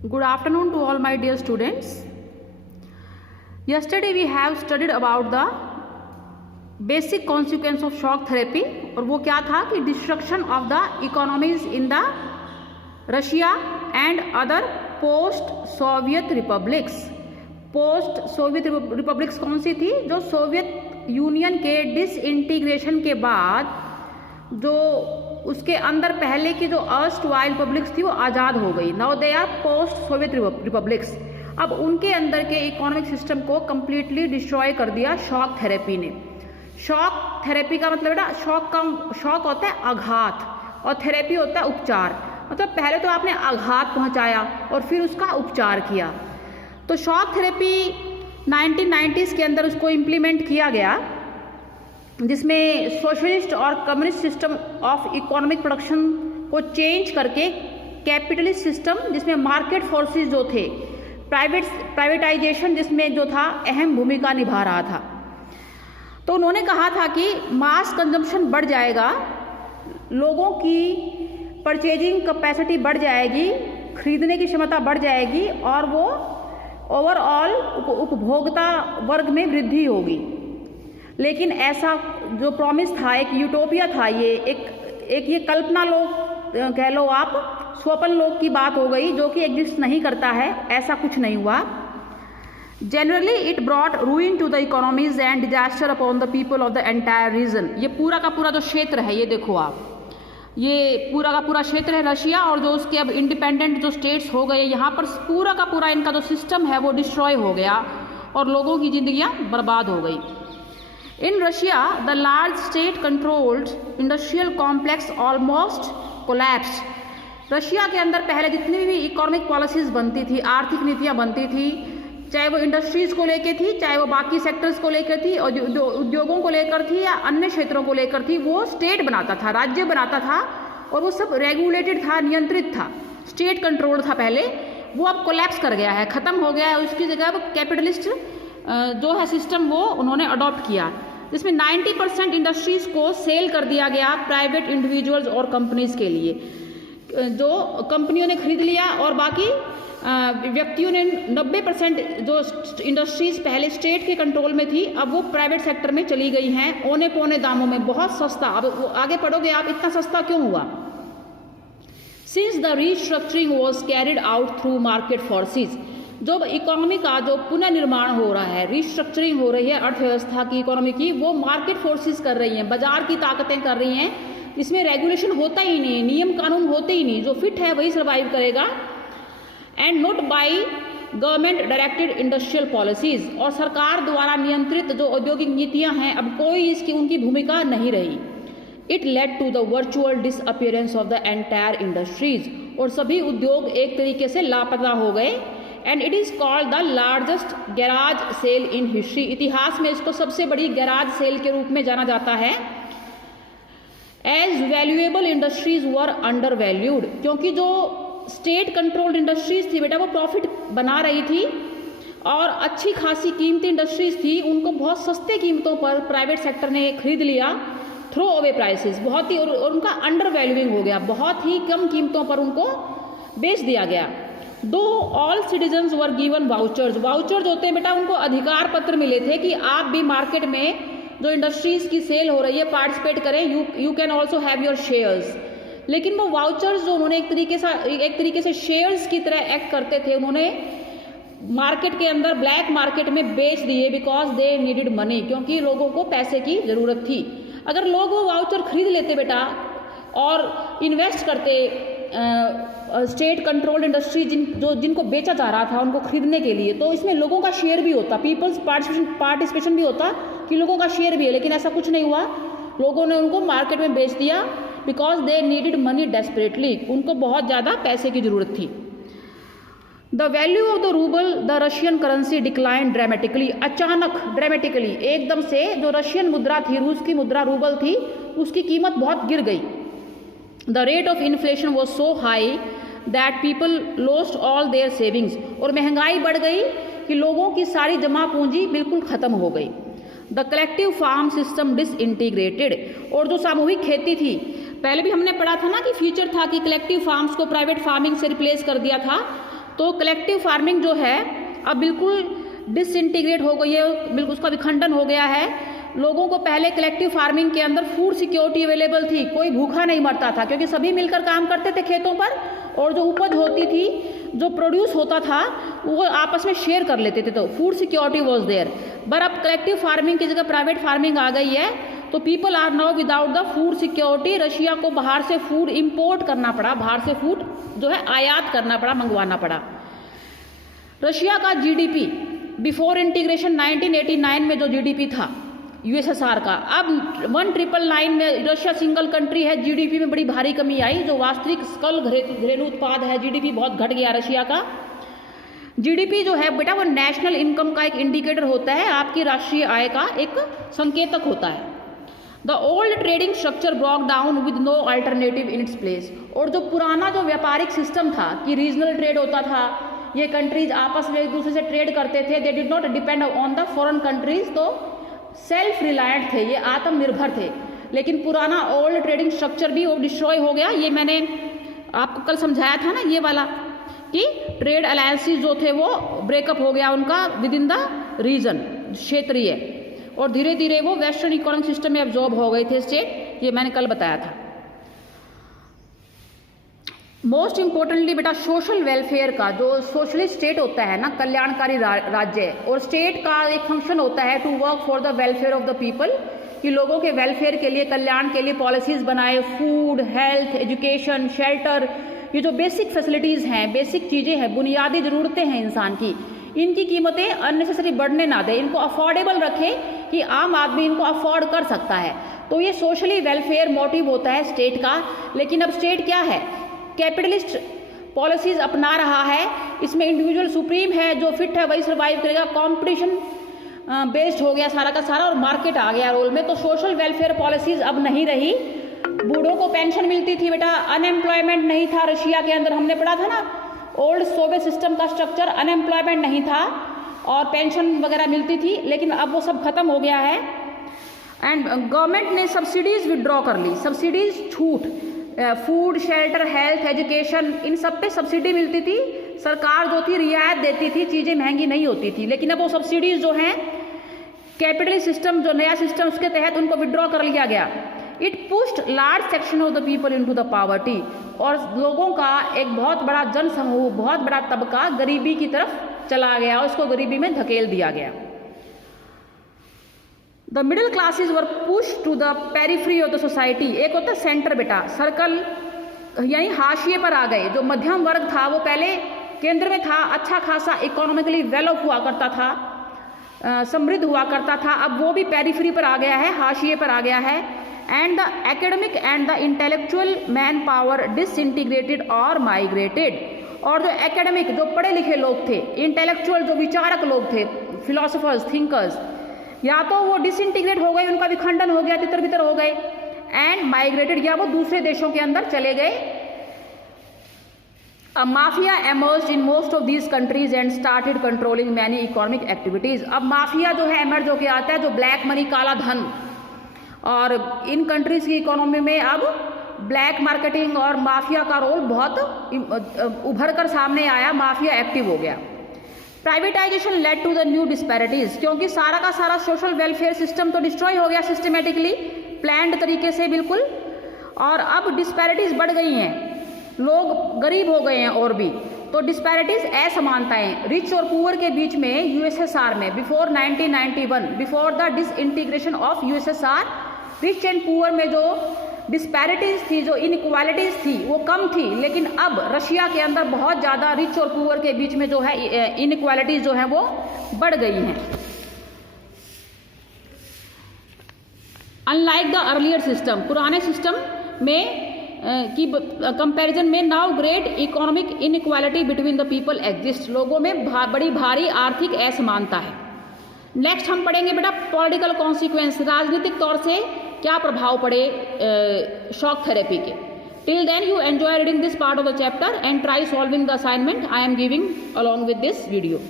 Good afternoon to all my dear students. Yesterday we have studied about the basic consequence of shock therapy और वो क्या था कि destruction of the economies in the Russia and other post Soviet republics. Post Soviet republics कौन सी थी? जो Soviet union के disintegration के बाद जो उसके अंदर पहले की जो अर्स्ट वाइल रिपब्लिक्स थी वो आज़ाद हो गई. Now they R post Soviet republics. अब उनके अंदर के इकोनॉमिक सिस्टम को कम्प्लीटली डिस्ट्रॉय कर दिया शॉक थेरेपी ने. शॉक थेरेपी का मतलब बेटा शॉक होता है आघात और थेरेपी होता है उपचार. मतलब पहले तो आपने आघात पहुंचाया और फिर उसका उपचार किया. तो शॉक थेरेपी 1990s के अंदर उसको इम्प्लीमेंट किया गया, जिसमें सोशलिस्ट और communist system of economic production को चेंज करके कैपिटलिस्ट सिस्टम, जिसमें मार्केट फोर्सेस जो थे, प्राइवेटाइजेशन जिसमें जो था अहम भूमिका निभा रहा था. तो उन्होंने कहा था कि मास कंजम्पशन बढ़ जाएगा, लोगों की परचेजिंग कैपेसिटी बढ़ जाएगी, खरीदने की क्षमता बढ़ जाएगी और वो ओवरऑल उपभोक्ता वर्ग में वृद्धि होगी. लेकिन ऐसा जो प्रॉमिस था, एक यूटोपिया था, ये कल्पना लोग कह लो आप, स्वप्न लोग की बात हो गई जो कि एग्जिस्ट नहीं करता है. ऐसा कुछ नहीं हुआ. Generally it brought ruin to the economies and disaster upon the people of the entire region. ये पूरा का पूरा जो क्षेत्र है, ये देखो आप, ये पूरा का पूरा क्षेत्र है रशिया, और जो उसके अब इंडिपेंडेंट जो स्टेट्स हो गए, यहाँ पर पूरा का पूरा इनका जो सिस्टम है वो डिस्ट्रॉय हो गया और लोगों की जिंदगियाँ बर्बाद हो गई. In Russia the large state controlled industrial complex almost collapse. Russia के अंदर पहले जितनी भी इकोनॉमिक पॉलिसीज बनती थी, आर्थिक नीतियाँ बनती थी, चाहे वो इंडस्ट्रीज को लेकर थी, चाहे वो बाकी सेक्टर्स को लेकर थी, और जो उद्योगों को लेकर थी या अन्य क्षेत्रों को लेकर थी, वो स्टेट बनाता था, राज्य बनाता था, और वो सब रेगुलेटेड था, नियंत्रित था, स्टेट कंट्रोल था पहले. वो अब कोलैप्स कर गया है, ख़त्म हो गया है. उसकी जगह वो कैपिटलिस्ट जो है सिस्टम वो उन्होंने अडॉप्ट किया, जिसमें 90% इंडस्ट्रीज को सेल कर दिया गया प्राइवेट इंडिविजुअल्स और कंपनीज के लिए. जो कंपनियों ने खरीद लिया और बाकी व्यक्तियों ने 90% जो इंडस्ट्रीज पहले स्टेट के कंट्रोल में थी, अब वो प्राइवेट सेक्टर में चली गई हैं औने पौने दामों में, बहुत सस्ता. अब आगे पढ़ोगे आप, इतना सस्ता क्यों हुआ? Since the restructuring was carried out through market forces. जो इकोनॉमी का जो पुनर्निर्माण हो रहा है, रीस्ट्रक्चरिंग हो रही है अर्थव्यवस्था की, इकोनॉमी की, वो मार्केट फोर्सेज कर रही हैं, बाजार की ताकतें कर रही हैं. इसमें रेगुलेशन होता ही नहीं, नियम कानून होते ही नहीं, जो फिट है वही सर्वाइव करेगा. And not by government directed industrial policies. और सरकार द्वारा नियंत्रित जो औद्योगिक नीतियां हैं, अब कोई इसकी उनकी भूमिका नहीं रही. It led to the virtual disappearance of the entire industries. और सभी उद्योग एक तरीके से लापता हो गए. And it is called the largest garage sale in history. इतिहास में इसको सबसे बड़ी गैराज सेल के रूप में जाना जाता है. As valuable industries were under valued. क्योंकि जो स्टेट कंट्रोल्ड इंडस्ट्रीज थी बेटा, वो प्रॉफिट बना रही थी और अच्छी खासी कीमती इंडस्ट्रीज थी, उनको बहुत सस्ते कीमतों पर प्राइवेट सेक्टर ने खरीद लिया, थ्रो अवे प्राइसेस, बहुत ही, और उनका अंडर वैल्यूइंग हो गया, बहुत ही कम कीमतों पर उनको बेच दिया गया. दो all citizens were given vouchers. Vouchers होते हैं बेटा, उनको अधिकार पत्र मिले थे कि आप भी मार्केट में जो इंडस्ट्रीज की सेल हो रही है पार्टिसिपेट करें, you can also have your shares. लेकिन वो वाउचर्स जो उन्होंने एक तरीके से शेयर्स की तरह एक्ट करते थे, उन्होंने मार्केट के अंदर ब्लैक मार्केट में बेच दिए, बिकॉज दे नीडेड मनी. क्योंकि लोगों को पैसे की ज़रूरत थी. अगर लोग वो वाउचर खरीद लेते बेटा और इन्वेस्ट करते स्टेट कंट्रोल्ड इंडस्ट्री जिनको बेचा जा रहा था उनको खरीदने के लिए, तो इसमें लोगों का शेयर भी होता, पीपल्स पार्टिसिपेशन भी होता कि लोगों का शेयर भी है. लेकिन ऐसा कुछ नहीं हुआ. लोगों ने उनको मार्केट में बेच दिया, because they needed money desperately. उनको बहुत ज़्यादा पैसे की ज़रूरत थी. The value of the rouble, the Russian currency decline dramatically. अचानक ड्रामेटिकली एकदम से जो रशियन मुद्रा थी, रूस की मुद्रा रूबल थी, उसकी कीमत बहुत गिर गई. The rate of inflation was so high that people lost all their savings. और महंगाई बढ़ गई कि लोगों की सारी जमा पूंजी बिल्कुल ख़त्म हो गई. The collective farm system disintegrated. और जो सामूहिक खेती थी, पहले भी हमने पढ़ा था ना कि फीचर था कि कलेक्टिव फार्म्स को प्राइवेट फार्मिंग से रिप्लेस कर दिया था, तो कलेक्टिव फार्मिंग जो है अब बिल्कुल डिसइंटीग्रेट हो गई है, बिल्कुल उसका विखंडन हो गया है। लोगों को पहले कलेक्टिव फार्मिंग के अंदर फूड सिक्योरिटी अवेलेबल थी, कोई भूखा नहीं मरता था क्योंकि सभी मिलकर काम करते थे खेतों पर, और जो उपज होती थी, जो प्रोड्यूस होता था, वो आपस में शेयर कर लेते थे, तो food security was there. But अब कलेक्टिव फार्मिंग की जगह प्राइवेट फार्मिंग आ गई है, तो people are now without the food security. Russia को बाहर से फूड इम्पोर्ट करना पड़ा, बाहर से फूड जो है आयात करना पड़ा, मंगवाना पड़ा। रशिया का जीडीपी बिफोर इंटीग्रेशन 1989 में जो जीडीपी था यूएसएसआर का, अब 1999 में रशिया सिंगल कंट्री है, जीडीपी में बड़ी भारी कमी आई। जो वास्तविक सकल घरेलू उत्पाद है, जीडीपी बहुत घट गया रशिया का। जीडीपी जो है बेटा वो नेशनल इनकम का एक इंडिकेटर होता है, आपकी राष्ट्रीय आय का एक संकेतक होता है। The old trading structure broke down with no alternative in its place. और जो पुराना जो व्यापारिक सिस्टम था कि रीजनल ट्रेड होता था, ये कंट्रीज आपस में एक दूसरे से ट्रेड करते थे, they did not depend on the foreign countries, तो सेल्फ रिलायंट थे, ये आत्मनिर्भर थे। लेकिन पुराना ओल्ड ट्रेडिंग स्ट्रक्चर भी वो डिस्ट्रॉय हो गया। ये मैंने आपको कल समझाया था ना, ये वाला कि ट्रेड अलायंसेस जो थे वो ब्रेकअप हो गया उनका विद इन द रीजन, क्षेत्रीय, और धीरे धीरे वो वेस्टर्न इकोनॉमिक सिस्टम में एब्जॉर्ब हो गए थे स्टेट, ये मैंने कल बताया था। मोस्ट इम्पोर्टेंटली बेटा सोशल वेलफेयर का, जो सोशलिस्ट स्टेट होता है ना, कल्याणकारी राज्य, और स्टेट का एक फंक्शन होता है to work for the welfare of the people, कि लोगों के वेलफेयर के लिए, कल्याण के लिए पॉलिसीज बनाए, फूड, हेल्थ, एजुकेशन, शेल्टर, ये जो बेसिक फैसिलिटीज़ हैं, बेसिक चीज़ें हैं, बुनियादी ज़रूरतें हैं इंसान की, इनकी कीमतें अननेसेसरी बढ़ने ना दे, इनको अफोर्डेबल रखे कि आम आदमी इनको अफोर्ड कर सकता है। तो ये सोशली वेलफेयर मोटिव होता है स्टेट का। लेकिन अब स्टेट क्या है, कैपिटलिस्ट पॉलिसीज अपना रहा है, इसमें इंडिविजुअल सुप्रीम है, जो फिट है वही सर्वाइव करेगा, कंपटीशन बेस्ड हो गया सारा का सारा, और मार्केट आ गया रोल में। तो सोशल वेलफेयर पॉलिसीज अब नहीं रही। बूढ़ों को पेंशन मिलती थी बेटा, अनएम्प्लॉयमेंट नहीं था रशिया के अंदर, हमने पढ़ा था ना ओल्ड सोवियत सिस्टम का स्ट्रक्चर, अनएम्प्लॉयमेंट नहीं था और पेंशन वगैरह मिलती थी, लेकिन अब वो सब खत्म हो गया है। एंड गवर्नमेंट ने सब्सिडीज विड्रॉ कर ली, सब्सिडीज छूट, फूड, शेल्टर, हेल्थ, एजुकेशन, इन सब पे सब्सिडी मिलती थी, सरकार जो थी रियायत देती थी, चीज़ें महंगी नहीं होती थी। लेकिन अब वो सब्सिडीज जो हैं कैपिटलिस्ट सिस्टम, जो नया सिस्टम, उसके तहत उनको विड्रॉ कर लिया गया। It pushed large section of the people into the poverty, और लोगों का एक बहुत बड़ा जनसमूह, बहुत बड़ा तबका गरीबी की तरफ चला गया, उसको गरीबी में धकेल दिया गया। The middle classes were push to the periphery of the society. एक होता है सेंटर बेटा, सर्कल, यानी हाशिए पर आ गए। जो मध्यम वर्ग था वो पहले केंद्र में था, अच्छा खासा इकोनॉमिकली वेल ऑफ हुआ करता था, समृद्ध हुआ करता था, अब वो भी पेरिफ्री पर आ गया है, हाशिए पर आ गया है। And the academic and the intellectual man power disintegrated और माइग्रेटेड। और जो एकेडमिक, जो पढ़े लिखे लोग थे, इंटेलेक्चुअल, जो विचारक लोग थे, फिलोसोफर्स, थिंकर्स, या तो वो डिसइंटीग्रेट हो गए, उनका विखंडन हो गया, तितर बितर हो गए, एंड माइग्रेटेड, या वो दूसरे देशों के अंदर चले गए। A mafia emerged in most of these countries and started controlling many economic activities. अब माफिया जो है एमर्ज होके आता है, जो ब्लैक मनी, काला धन, और इन कंट्रीज की इकोनॉमी में अब ब्लैक मार्केटिंग और माफिया का रोल बहुत उभर कर सामने आया, माफिया एक्टिव हो गया। Privatization led to the new disparities, क्योंकि सारा का सारा सोशल वेलफेयर सिस्टम तो डिस्ट्रॉय हो गया सिस्टमेटिकली, प्लान्ड तरीके से बिल्कुल, और अब डिस्पैरिटीज बढ़ गई हैं, लोग गरीब हो गए हैं और भी। तो डिस्पैरिटीज, असमानताएं रिच और पुअर के बीच में यूएसएसआर में before 1991, before the disintegration of USSR, rich and poor में जो डिस्पैरिटीज थी, जो इनइक्वालिटीज थी, वो कम थी। लेकिन अब रशिया के अंदर बहुत ज़्यादा रिच और पुअर के बीच में जो है इनइक्वालिटीज जो है वो बढ़ गई हैं। अनलाइक द अर्लियर सिस्टम, पुराने सिस्टम में की कंपैरिजन में now great economic inequality between the people exist, लोगों में बड़ी भारी आर्थिक असमानता है। नेक्स्ट हम पढ़ेंगे बेटा पॉलिटिकल कॉन्सिक्वेंस, राजनीतिक तौर से क्या प्रभाव पड़े शॉक थेरेपी के। Till then you enjoy reading this part of the chapter and try solving the assignment I am giving along with this video.